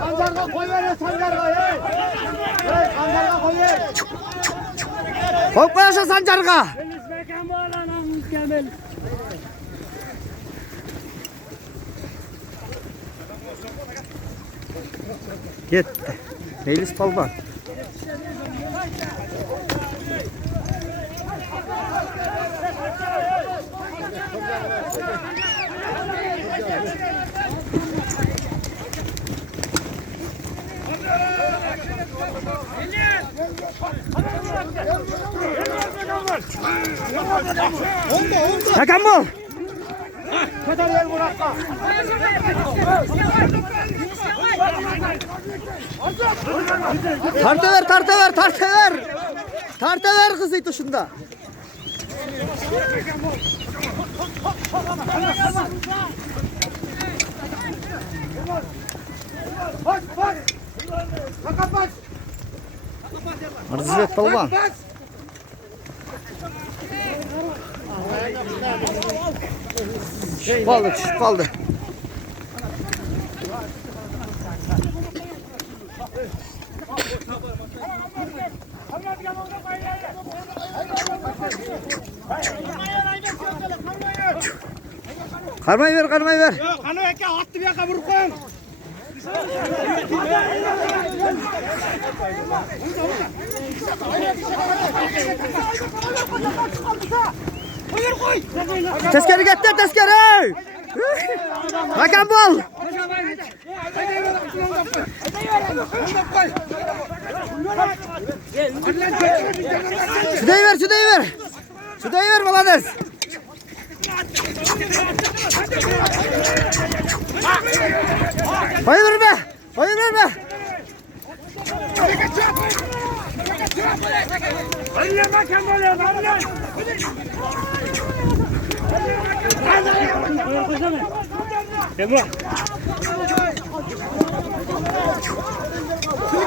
Sancarga koy ver sancarga. Sancarga koy ver. Koyup koyarsa sancarga. Gitti. Melis Palban. Hakan bol. Kadar yer bırakma. Tartı ver, tartı ver, tartı ver. Tartı ver kızı dışında. Bas bas. Fakat bas. Arzizet Palban. Kaldı, kaldı. Karmayı ver, karmayı ver. Kanı eke attı bir yaka vurkan. Tezkeri getir, tezkeri. Hakan bol. Şudayı ver, şudayı ver. Şudayı ver Balades. Hayır verme. Hayır verme.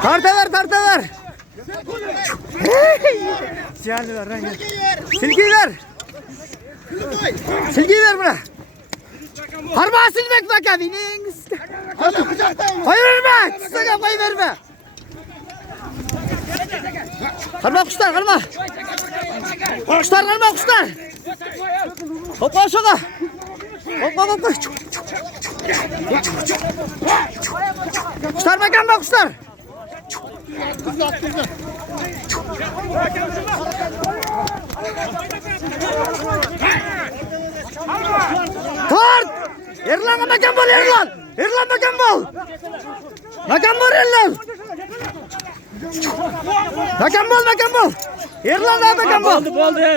Tarta ver, tarta ver. Siyahını ver, rengi. Silgiyi ver. Silgiyi ver buna. Harbağı silmek bak abinin. Hayır verme. Sana koy verme. Karma kuşlar, karma. Kuşlar, karma kuşlar. Hoppa aşağı. Hoppa hoppa. Kuşlar bakan bak kuşlar. Tart! Erlan'a bakan bol Erlan. Erlan bakan bol. Bakan bol Erlan. Bakan bol, bakan bol. Erlan da bakan bol. Oldu.